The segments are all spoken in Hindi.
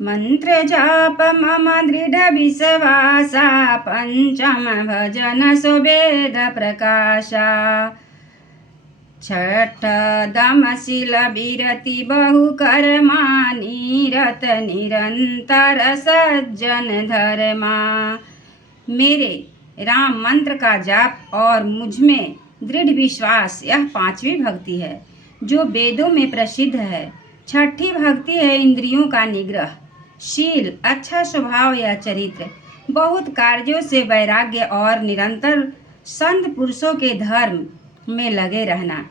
मंत्र जाप मम दृढ़ विश्वासा पंचम भजन सुवेद प्रकाशा छठ दमशील विरति बहु कर्मा निरत निरंतर सज्जन धर्मा। मेरे राम मंत्र का जाप और मुझ में दृढ़ विश्वास, यह पांचवी भक्ति है जो वेदों में प्रसिद्ध है। छठी भक्ति है इंद्रियों का निग्रह, शील, अच्छा स्वभाव या चरित्र, बहुत कार्यों से वैराग्य और निरंतर संत पुरुषों के धर्म में लगे रहना।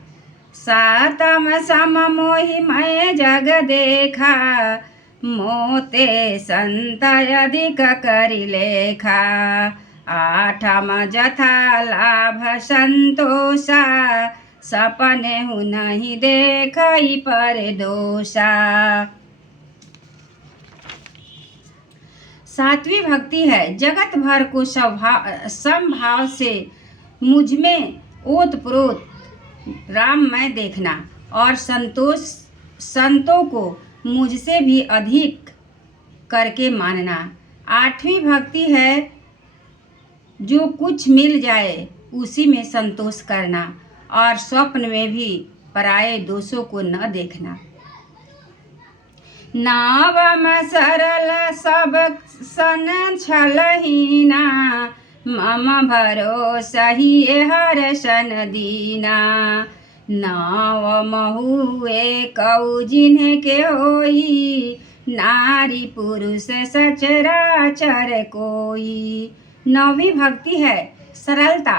सातम सम मोहि मैं जग देखा, मोते संत अधिक करि लेखा। आठम जथा लाभ संतोषा, सपने हूँ नहीं देखई पर दोषा। सातवीं भक्ति है जगत भर को समभाव से मुझ में ओतप्रोत राम मैं देखना और संतों को मुझसे भी अधिक करके मानना। आठवीं भक्ति है जो कुछ मिल जाए उसी में संतोष करना और स्वप्न में भी पराये दोषों को न देखना। नवम सरल सब सन छलहीना, मम भरोसा ही हर्षन दीना। नवम हुए कऊ जिन्हें के होई, नारी पुरुष सचराचर कोई। नौवीं भक्ति है सरलता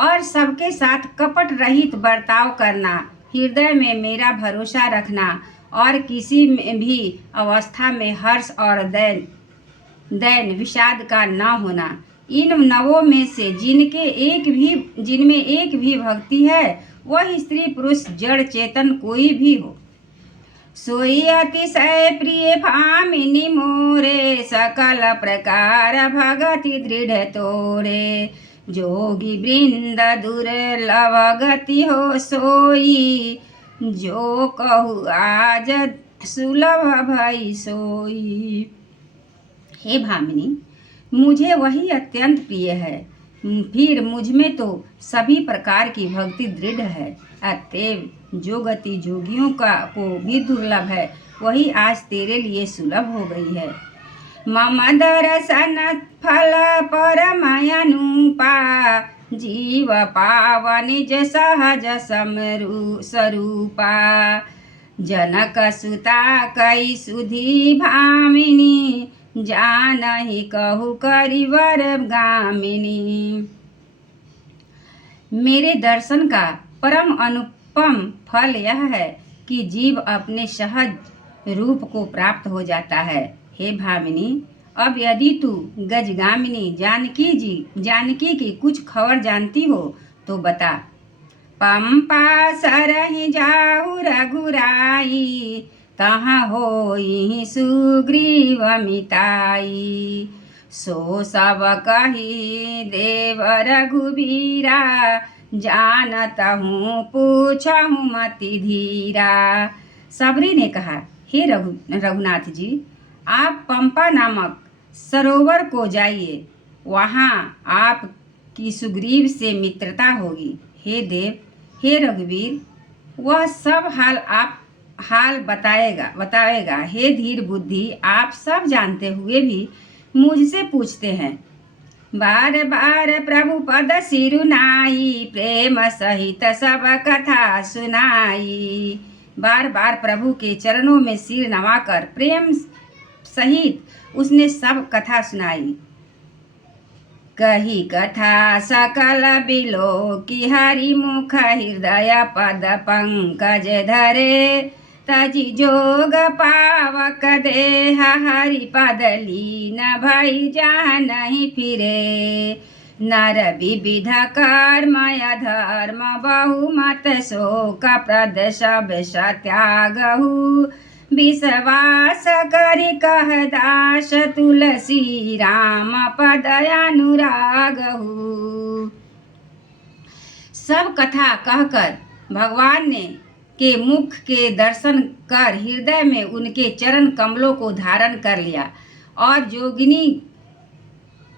और सबके साथ कपट रहित बर्ताव करना, हृदय में मेरा भरोसा रखना और किसी में भी अवस्था में हर्ष और दैन विषाद का न होना। इन नवों में से जिनमें एक भी भक्ति है वह स्त्री पुरुष जड़ चेतन कोई भी हो, सोई अतिशय प्रिय भामिनी मोरे। सकल प्रकार भगति दृढ़ तोरे, जोगी वृंद दुर्लभ गति हो सोई। जो कहू आज सुलभ भई सोई। हे भामिनी, मुझे वही अत्यंत प्रिय है, फिर मुझ में तो सभी प्रकार की भक्ति दृढ़ है। अतएव जो गति जोगियों को भी दुर्लभ है वही आज तेरे लिए सुलभ हो गई है। मम दर्शन फल परमयनुपा, जीव पाव निज सहज स्वरूपा। जनक सुता कई सुधी भामिनी, जानहि कहु करिवर गामिनी। मेरे दर्शन का परम अनुपम फल यह है कि जीव अपने सहज रूप को प्राप्त हो जाता है। हे भामिनी, अब यदि तू गजगामिनी जानकी की कुछ खबर जानती हो तो बता। पंपा सरहि जाहु रघुराई, तहाँ होई सुग्रीव मिताई। सो सब कही देव रघुबीरा, जानत हूँ पूछहु मति धीरा। सबरी ने कहा, हे रघुनाथ जी, आप पंपा नामक सरोवर को जाइए, वहाँ आपकी सुग्रीव से मित्रता होगी। हे देव, हे रघुवीर, वह सब हाल बताएगा। हे धीर बुद्धि, आप सब जानते हुए भी मुझसे पूछते हैं। बार बार प्रभु पद सिरुनाई, प्रेम सहित सब कथा सुनाई। बार बार प्रभु के चरणों में सिर नवाकर प्रेम सहित उसने सब कथा सुनाई। कही कथा सकल बिलो की हरि मुख, हृदय पद पंकज धरे। तजी जोग पावक देह, हरि पद लीन भई जहाँ नहीं फिरे। नर विविध कर्मय धर्म बहुमत, शोक प्रद सब सत्यागहु। विश्वास करि कह दास, तुलसी राम पद अनुरागहु। सब कथा कहकर भगवान ने के मुख के दर्शन कर हृदय में उनके चरण कमलों को धारण कर लिया और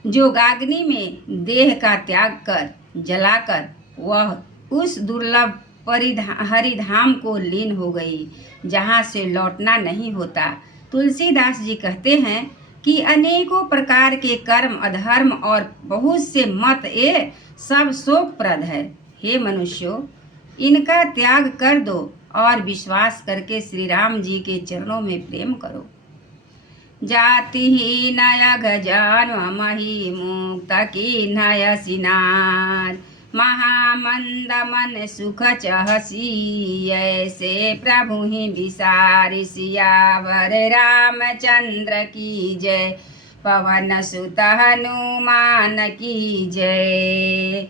जोगाग्नि में देह का त्याग कर जलाकर वह उस दुर्लभ हरिधाम को लीन हो गई जहाँ से लौटना नहीं होता। तुलसीदास जी कहते हैं कि अनेकों प्रकार के कर्म अधर्म और बहुत से मत ये सब शोकप्रद है। हे मनुष्यों, इनका त्याग कर दो और विश्वास करके श्री राम जी के चरणों में प्रेम करो। जाति ही नय गजान मही मुक्त की नय सिनार महामंद मन सुख चहसी ऐसे प्रभु ही विसारि सियावर रामचंद्र की जय पवन सुत हनुमान की जय।